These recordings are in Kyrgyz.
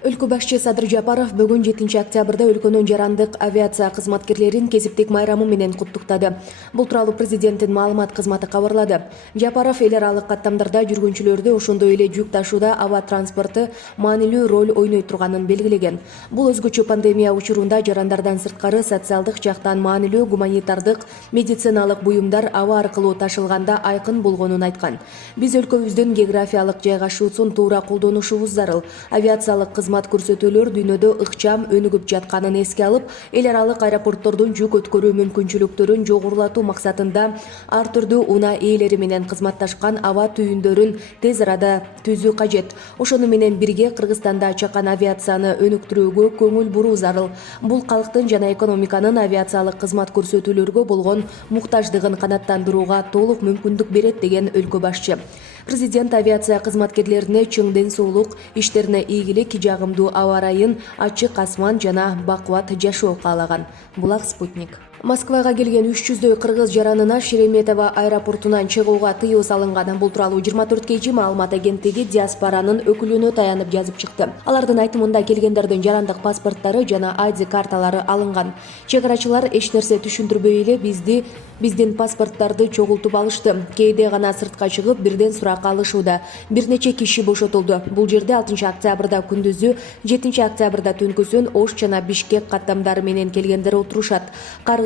Өлкө башчы Садыр Жапаров бүгүн 7-октябрда өлкөнүн жарандык авиация кызматкерлерин кесиптик майрамы менен куттуктады. Бул тууралуу президенттин маалымат кызматы кабарлады. Жапаров эл аралык каттамдарда жүргүнчүлөрдү ошондой эле жүк ташууда аба транспорту маанилүү роль ойной турганын белгилеген. Бул өзгөчө пандемия учурунда жарандардан сырткары социалдык жактан маанилүү гуманитардык медициналык буюмдар аба аркылуу ташылганда айкын болгонун айткан. Биз өлкөбүздүн географиялык жайгашуусун туура колдонушубуз зарыл. Авиациялык кызмат көрсөтүүлөр дүйнөдө ыкчам өнүгүп жатканын эске алып, эл аралык аэропорттордун жүк өткөрүү мүмкүнчүлүктөрүн жогорулатуу максатында ар түрдүү унаа ээлери менен кызматташкан аба түйүндөрүн тез арада түзүү кажет. Ошону менен бирге Кыргызстанда чакан авиацияны өнүктүрүүгө көңүл буруу зарыл. Бул калктын жана экономиканын авиациялык кызмат көрсөтүүлөргө болгон муктаждыгын канааттандырууга толук мүмкүндүк берет деген өлкө башчы. Президент авиация кызматкерлерине чың ден соолук, иштерине ийгилик, жагымдуу аба ырайын, ачык асман жана бакубат жашоо каалаган. Булак Спутник. Москвага келген 300дөй кыргыз жаранына Шереметьево аэропортунан чыгууга тыюу салынган. Бул тууралуу 24 маалымат агенттиги диаспоранын өкүлүнө таянып жазып чыкты. Алардын айтымында келгендердин жарандык паспорттары жана ID карталары алынган. Чегарачылар эч нерсе түшүндүрбөй эле биздин паспорттарды чогултуп алышты. Кээде гана сыртка чыгып бирден сурак алышууда. Бир нече киши бошотулду. Бул жерде 6-октябрда күндүзү, 7-октябрда түнкүсүн Ош жана Бишкек каттамдары менен келгендер отурушат.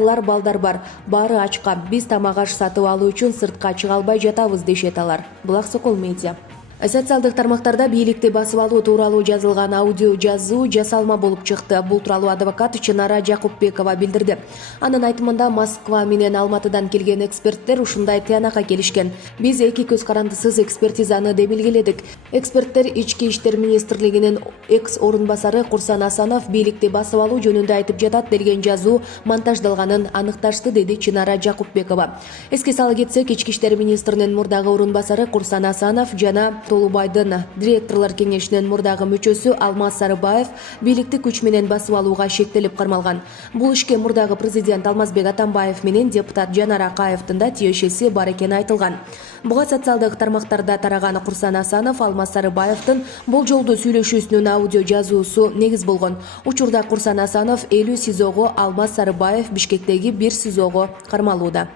Балдар бар, баары ачка. Биз тамак аш сатып алуу үчүн сыртка чыга албай жатабыз дешет алар. Булак Сокол медиа. Социалдык тармактарда бийликти басып алуу тууралуу жазылган аудио жазуу жасалма болуп чыкты. Бул тууралуу адвокат Чынара Жакупбекова билдирди. Анын айтымында Москва менен Алматыдан келген эксперттер ушундай тыянакка келишкен. Биз эки көз карандысыз экспертизаны демилгеледик. Эксперттер Ички иштер министрлигинин экс орун басары Курсан Асанов бийликти басып алуу жөнүндө айтып жатат делген жазуу монтаждалганын аныкташты, деди Чынара Жакупбекова. Эске сала кетсек, Ички иштер министринин мурдагы орун басары Курсан Асанов жана Толубайдын директорлор кеңешинин мурдагы мүчөсү Алмаз Сарыбаев бийликти күч менен басып алууга шектелип кармалган. Бул ишке мурдагы президент Алмазбек Атамбаев менен депутат Жанар Акаевдин да тиешеси бар экени айтылган. Буга социалдык тармактарда тараган Курсан Асанов Алмаз Сарыбаевдин бул жолду сүйлөшүүсүнүн аудио жазуусу негиз болгон. Учурда Курсан Асанов 50 СИЗОго, Алмаз Сарыбаев Бишкектеги 1 СИЗОго кармалууда.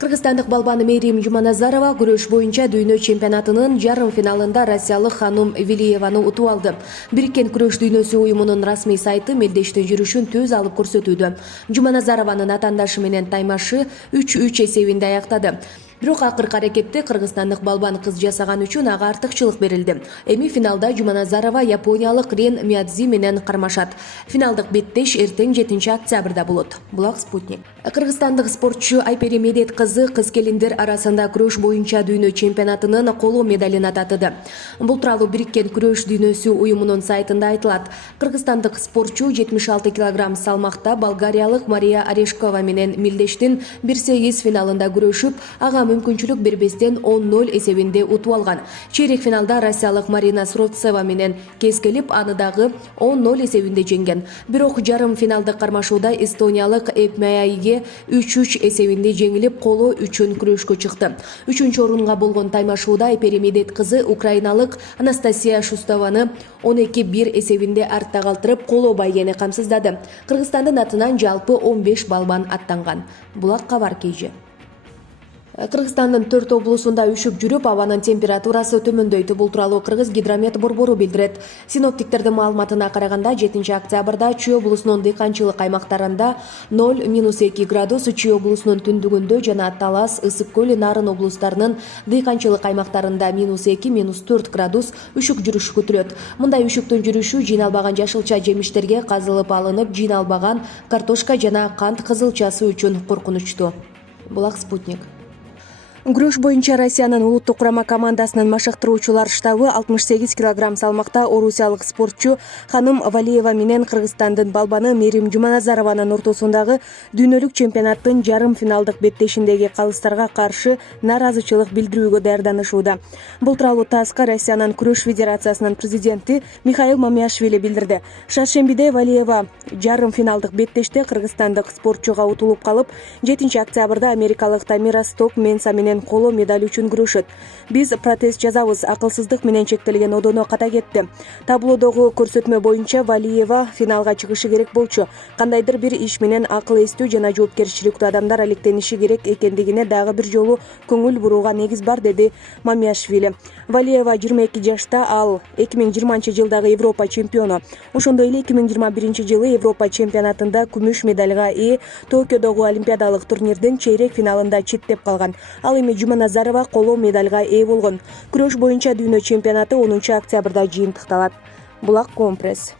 Кыргызстандык балбан Мерим Жуманазарова күрөш боюнча дүйнө чемпионатынын жарым финалында россиялык Ханум Вилиеваны утуп алды. Бириккен күрөш дүйнөсү уюмунун расмий сайты мелдештин жүрүшүн түз алып көрсөтүүдө. Жуманазарованын атандашы менен таймашы 3-3 эсебинде аяктады. Бирок акыркы аракетти кыргызстандык балбан кыз жасаган үчүн ага артыкчылык берилди. Эми финалда Жуманазарова япониялык Рен Миядзи менен кармашат. Финалдык беттеш эртең 7-октябрда болот. Булак Спутник. Кыргызстандык спортчу Айпери Медет кызы кыз-келиндер арасында күрөш боюнча дүйнө чемпионатынын коло медалын ататты. Бул тууралуу Бириккен күрөш дүйнөсү уюмунун сайтында айтылат. Кыргызстандык спортчу 76 кг салмакта болгариялык Мария Орешкова менен милдештин 1-8 финалында күрөшүп, ага мүмкүнчүлүк бербестен 10-0 эсебинде утуп алган. Чейрек финалда россиялык Марина Сроцева менен кескелип, аны дагы 10-0 эсебинде жеңген. Бирок жарым финалдык кармашууда эстониялык Эпмаяйге 3-3 эсебинде жеңилип, коло үчүн күрөшкө чыкты. 3-чү орунга болгон таймашууда Айпери Медет кызы украиналык Анастасия Шустованы 12-1 эсебинде артта калтырып, коло байгени камсыздады. Кыргызстандын атынан жалпы 15 балбан аттанган. Булак кабар KG. Кыргызстандын 4 облусунда үшүп жүрүп, абанын температурасы төмөндөйт. Бул тууралуу Кыргыз гидромет борбору билдирет. Синоптиктердин маалыматына караганда 7-октябрда Чүй облусунун дыйканчылык аймактарында 0-2 градус, Чүй облусунун түндүгүндө жана Талас, Ысык көл, Нарын облустарынын дыйканчылык аймактарында -2-4 градус үшүк жүрүшү күтүлөт. Мындай үшүктүн жүрүшү жыйналбаган жашылча жемиштерге казылып алынып, жыйналбаган картошка жана кант кызылчасы үчүн коркунучтуу. Булак Спутник. Күрөш боюнча Россиянын улуттук курама командасынын машыктыруучулар штабы 68 кг салмакта орусиялык спортчу Ханум Валиева менен Кыргызстандын балбаны Мерим Жуманазарованын ортосундагы дүйнөлүк чемпионаттын жарым финалдык беттешиндеги калыстарга каршы нааразычылык билдирүүгө даярданышууда. Бул тууралуу ТАССка Россиянын күрөш федерациясынын президенти Михаил Мамиашвили билдирди. Шаршембиде Валиева жарым финалдык беттеште кыргызстандык спортчуга утулуп калып, 7-октябрда америкалык Тамира Сток Менса менен менен коло медаль үчүн күрөшөт. Биз протез жазабыз, акылсыздык менен чектелген одоно ката кетти. Таблодогу көрсөтмө боюнча Валиева финалга чыгышы керек болчу. Кандайдыр бир иш менен акыл эстүү жана жоопкерчиликтүү адамдар алектениши керек экендигине дагы бир жолу көңүл бурууга негиз бар, деди Мамиашвили. Валиева 22 жашта, ал 2020 жылдагы Европа чемпиону. Ошондой эле 2021 жылы Европа чемпионатында күмүш медальга ээ, Токиодогу олимпиадалык турнирдин чейрек финалында четтеп калган. Ал эми Жуманазарова коло медальга ээ болгон. Күрөш боюнча дүйнө чемпионаты 10 октябрда жыйынтыкталат. Булак Компресс.